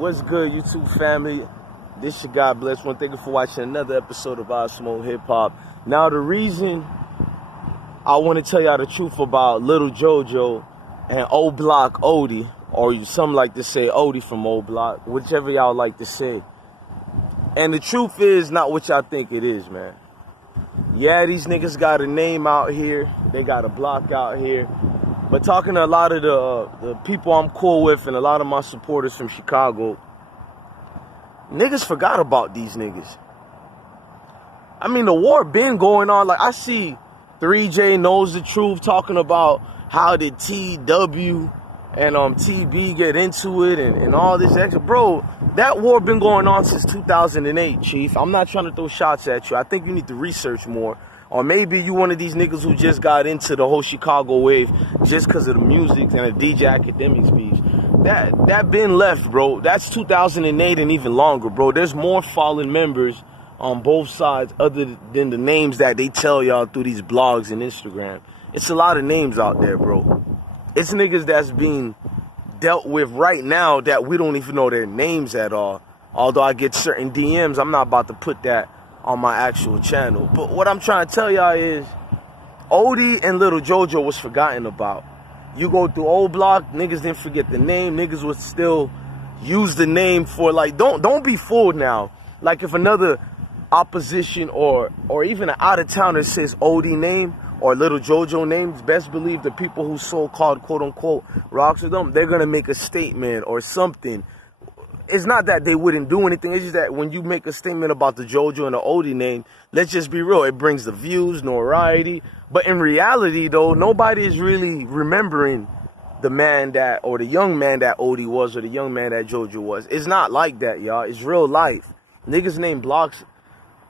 What's good, YouTube family? This your God Bless One. Thank you for watching another episode of Our Smoke Hip Hop. Now, the reason I want to tell y'all the truth about Lil Jojo and Oblock Odee, or some like to say Odee from Oblock, whichever y'all like to say. And the truth is not what y'all think it is, man. Yeah, these niggas got a name out here. They got a block out here. But talking to a lot of the people I'm cool with and a lot of my supporters from Chicago, niggas forgot about these niggas. I mean, the war been going on. Like, I see 3J Knows the Truth talking about how did TW and TB get into it and all this extra. Bro, that war been going on since 2008, Chief. I'm not trying to throw shots at you. I think you need to research more. Or maybe you one of these niggas who just got into the whole Chicago wave just because of the music and the DJ Academics beef. That been left, bro. That's 2008 and even longer, bro. There's more fallen members on both sides other than the names that they tell y'all through these blogs and Instagram. It's a lot of names out there, bro. It's niggas that's being dealt with right now that we don't even know their names at all. Although I get certain DMs, I'm not about to put that on my actual channel. But what I'm trying to tell y'all is Odee and Lil Jojo was forgotten about. You go through Oblock, niggas didn't forget the name. Niggas would still use the name for, like, don't be fooled now. Like, if another opposition or even an out-of-towner says Odee name or Lil Jojo names, best believe the people who so-called quote-unquote rocks with them, they're gonna make a statement or something. It's not that they wouldn't do anything. It's just that when you make a statement about the Jojo and the Odee name, let's just be real. It brings the views, notoriety. But in reality, though, nobody is really remembering the man that, or the young man that Odee was, or the young man that Jojo was. It's not like that, y'all. It's real life. Niggas name blocks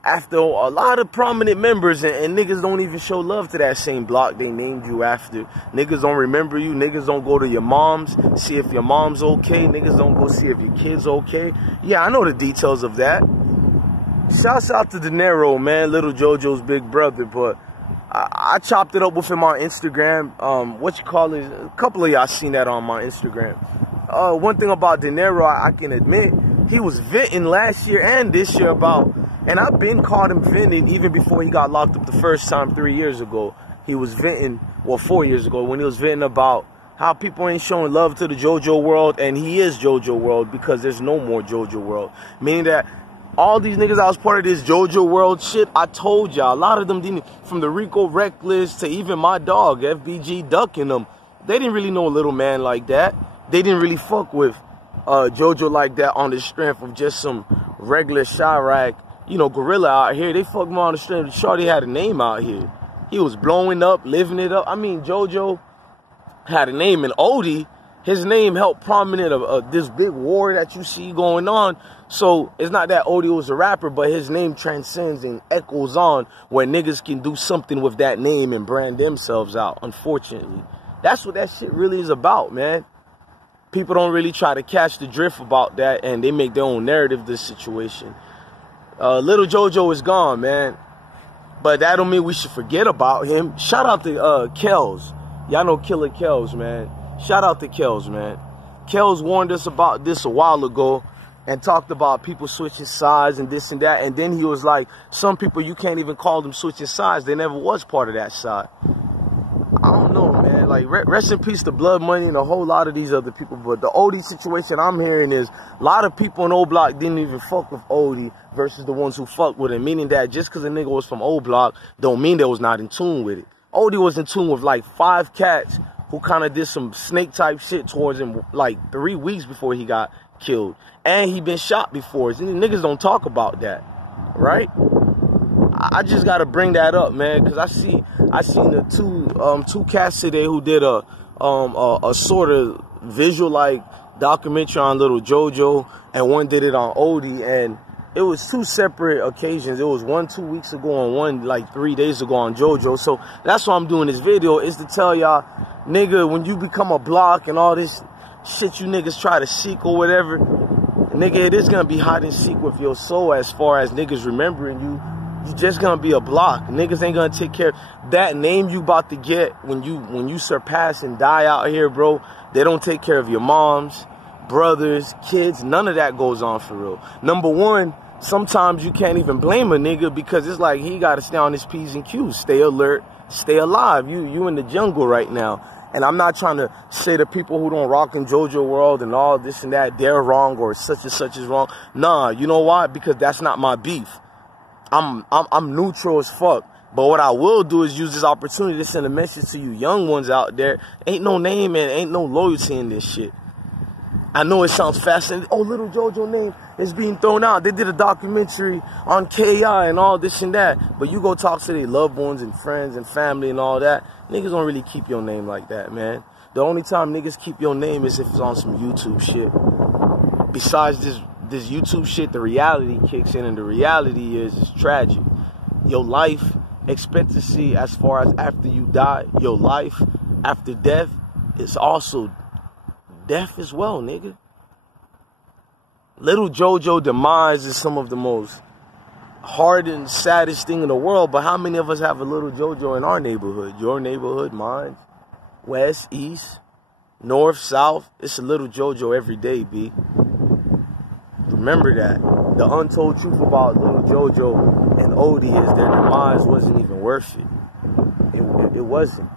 after a lot of prominent members, and niggas don't even show love to that same block they named you after. Niggas don't remember you. Niggas don't go to your mom's, see if your mom's okay. Niggas don't go see if your kid's okay. Yeah, I know the details of that. Shouts out to De Niro, man, Lil Jojo's big brother, but I chopped it up with him on Instagram. A couple of y'all seen that on my Instagram. One thing about De Niro, I can admit, he was venting last year and this year about, and I've been caught him venting even before he got locked up the first time 3 years ago. He was venting, well, 4 years ago, when he was venting about how people ain't showing love to the Jojo world, and he is Jojo world because there's no more Jojo world. Meaning that all these niggas I was part of this Jojo world shit, I told y'all, a lot of them didn't, from the Rico Reckless to even my dog, FBG ducking them, they didn't really know a little man like that. They didn't really fuck with Jojo like that on the strength of just some regular Chirac, you know, gorilla out here. They fucked him on the strength of Shorty had a name out here. He was blowing up, living it up. I mean, Jojo had a name, and Odee, his name helped prominent of this big war that you see going on. So it's not that Odee was a rapper, but his name transcends and echoes on where niggas can do something with that name and brand themselves out, unfortunately. That's what that shit really is about, man. People don't really try to catch the drift about that, and they make their own narrative of this situation. Lil Jojo is gone, man. But that don't mean we should forget about him. Shout out to Kells. Y'all know Killer Kells, man. Shout out to Kells, man. Kells warned us about this a while ago and talked about people switching sides and this and that. And then he was like, some people, you can't even call them switching sides. They never was part of that side. I don't know, man. Like, rest in peace to Blood Money and a whole lot of these other people. But the Odee situation I'm hearing is a lot of people in Oblock didn't even fuck with Odee versus the ones who fucked with him. Meaning that just because a nigga was from Oblock don't mean they was not in tune with it. Odee was in tune with like 5 cats who kind of did some snake type shit towards him like 3 weeks before he got killed. And he been shot before. So niggas don't talk about that, right? I just gotta bring that up, man, because I seen the two cats today who did a sort of visual like documentary on Lil Jojo, and one did it on Odee, and it was 2 separate occasions. It was one 2 weeks ago and one like 3 days ago on Jojo. So that's why I'm doing this video, is to tell y'all, nigga, when you become a block and all this shit you niggas try to seek or whatever, nigga, it is gonna be hide and seek with your soul as far as niggas remembering you. You just gonna be a block. Niggas ain't gonna take care of that name you about to get when you surpass and die out here, bro. They don't take care of your moms. brothers, kids, none of that goes on for real. Number one, sometimes you can't even blame a nigga because it's like he got to stay on his P's and Q's, stay alert, stay alive. You in the jungle right now. And I'm not trying to say to people who don't rock in JoJo world and all this and that, they're wrong or such and such is wrong. Nah, you know why? Because that's not my beef. I'm neutral as fuck. But what I will do is use this opportunity to send a message to you young ones out there. Ain't no name and ain't no loyalty in this shit. I know it sounds fascinating. Oh, Lil Jojo name is being thrown out. They did a documentary on KI and all this and that. But you go talk to their loved ones and friends and family and all that. Niggas don't really keep your name like that, man. The only time niggas keep your name is if it's on some YouTube shit. Besides this YouTube shit, the reality kicks in, and the reality is it's tragic. Your life expectancy as far as after you die, your life after death is also death as well, nigga. Lil Jojo demise is some of the most hard and saddest thing in the world, but how many of us have a Lil Jojo in our neighborhood? Your neighborhood, mine, west, east, north, south. It's a Lil Jojo every day, B. Remember that. The untold truth about Lil Jojo and Odee is their demise wasn't even worth it. It wasn't.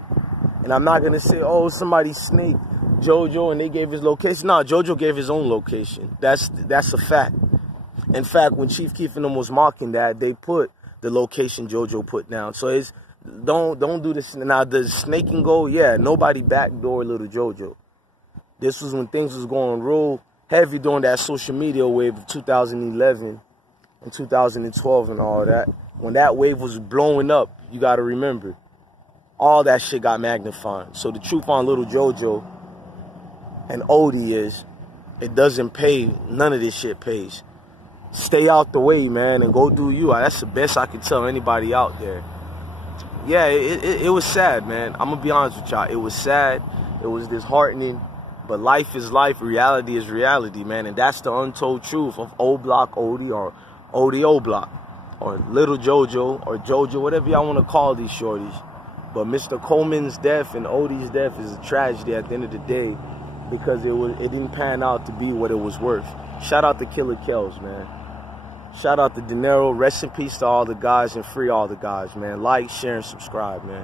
And I'm not going to say, oh, somebody snaked JoJo and they gave his location. No, JoJo gave his own location. That's a fact. In fact, when Chief Keef and them was mocking that, they put the location JoJo put down. So it's don't do this. Now, the snaking go, yeah, nobody backdoor Lil Jojo. This was when things was going real heavy during that social media wave of 2011 and 2012 and all that. When that wave was blowing up, you got to remember, all that shit got magnified. So the truth on Lil Jojo and Odee is, it doesn't pay. None of this shit pays. Stay out the way, man, and go do you. That's the best I can tell anybody out there. Yeah, it was sad, man. I'm going to be honest with y'all. It was sad. It was disheartening. But life is life. Reality is reality, man. And that's the untold truth of Oblock Odee or Odee Oblock or Lil Jojo or Jojo, whatever y'all want to call these shorties. But Mr. Coleman's death and Odee's death is a tragedy at the end of the day because it didn't pan out to be what it was worth. Shout out to Killer Kells, man. Shout out to De Niro. Rest in peace to all the guys and free all the guys, man. Like, share, and subscribe, man.